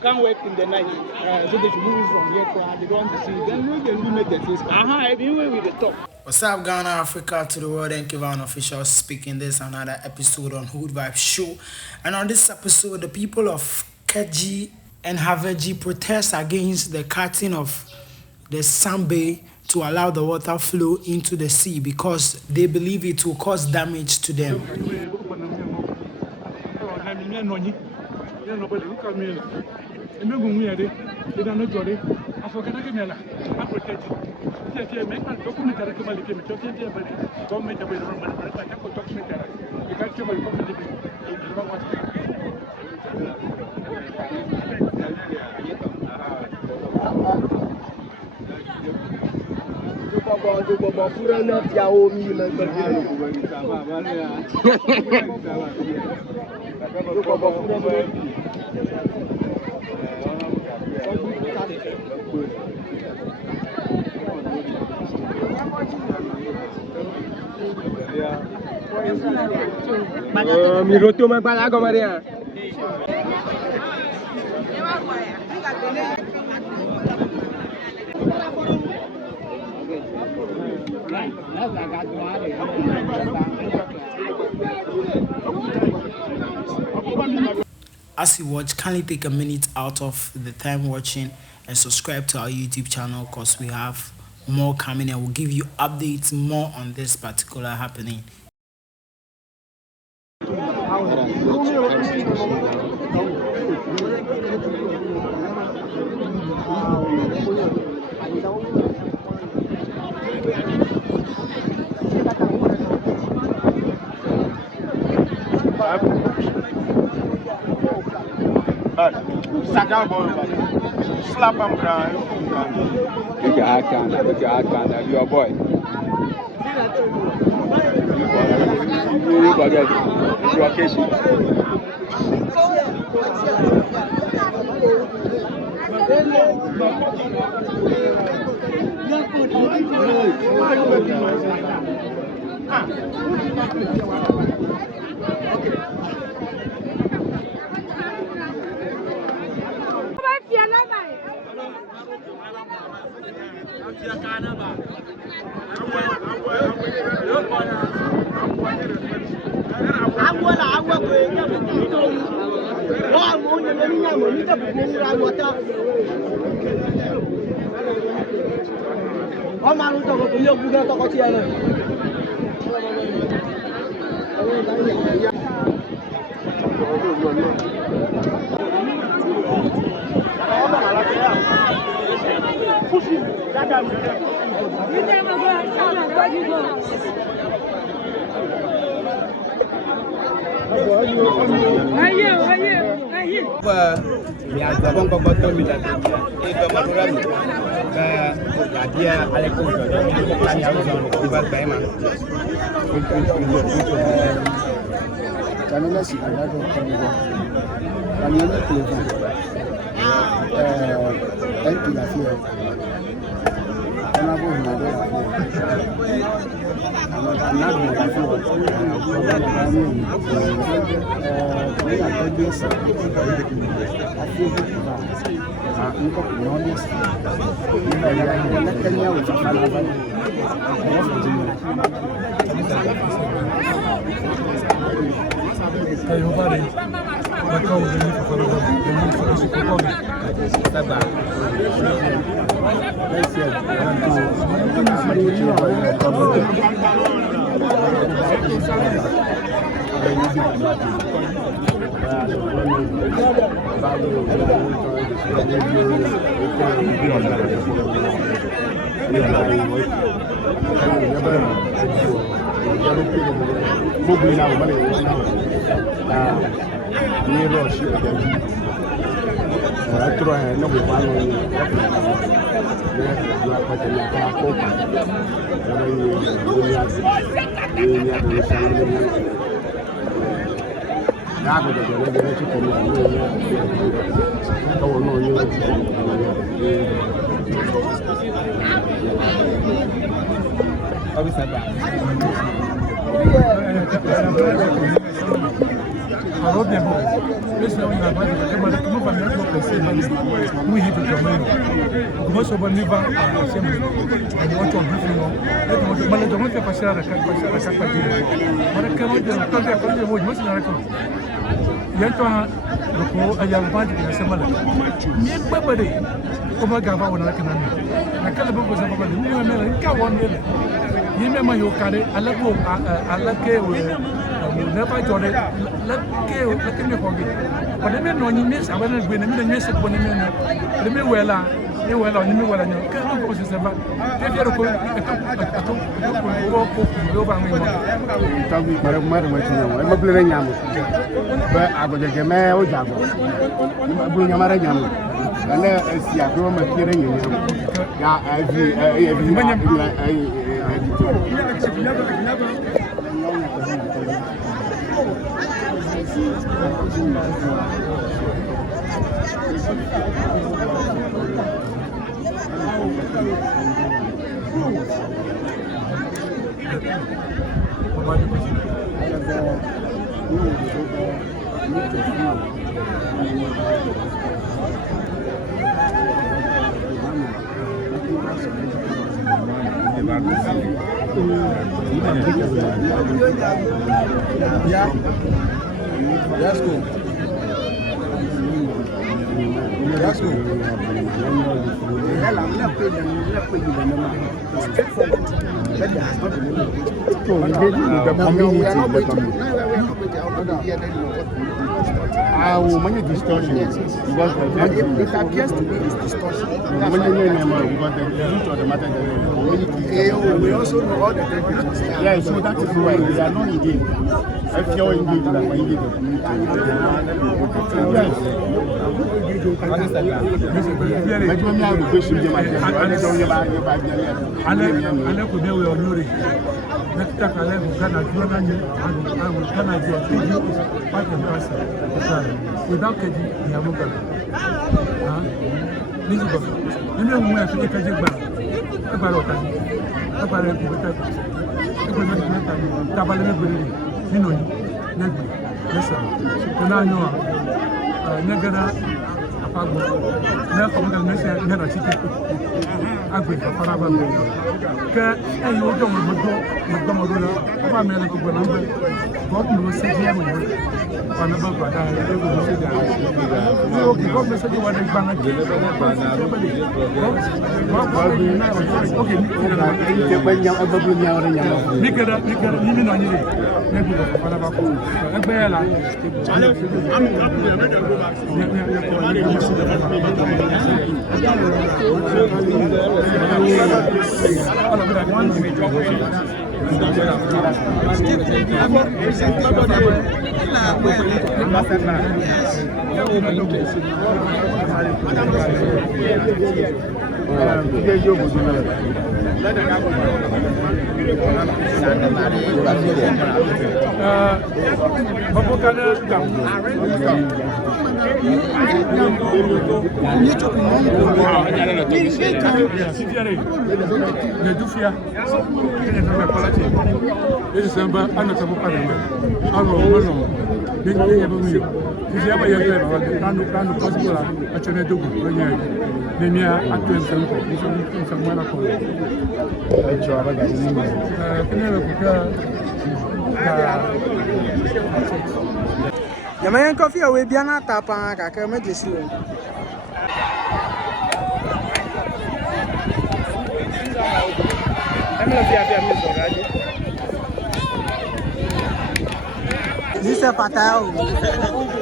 Can't work in the night, so they should move from here. They don't want to see. Then we can make the things. Anyway, with the top. What's up, Ghana, Africa, to the world, and Kevin Official speaking. This another episode on Vybz Show, and on this episode, the people of Kedzi Havedzi Protest Against the cutting of the Sandbar to allow the water flow into the sea because they believe it will cause damage to them. As you watch, kindly take a minute out of the time watching and subscribe to our YouTube channel because we have more coming and we'll give you updates more on this particular happening. Slap him down. Look at that, your boy. You forget your case. Distortion. It appears to be distortion. We also know all the temperatures. Yeah, so that is why we are not engaged. If you're engaged, that's why you without Kedzi, we have no problem. This is what we have to take a jigba. Yamayan coffee away biana tapa kaka majlis. This is a patao.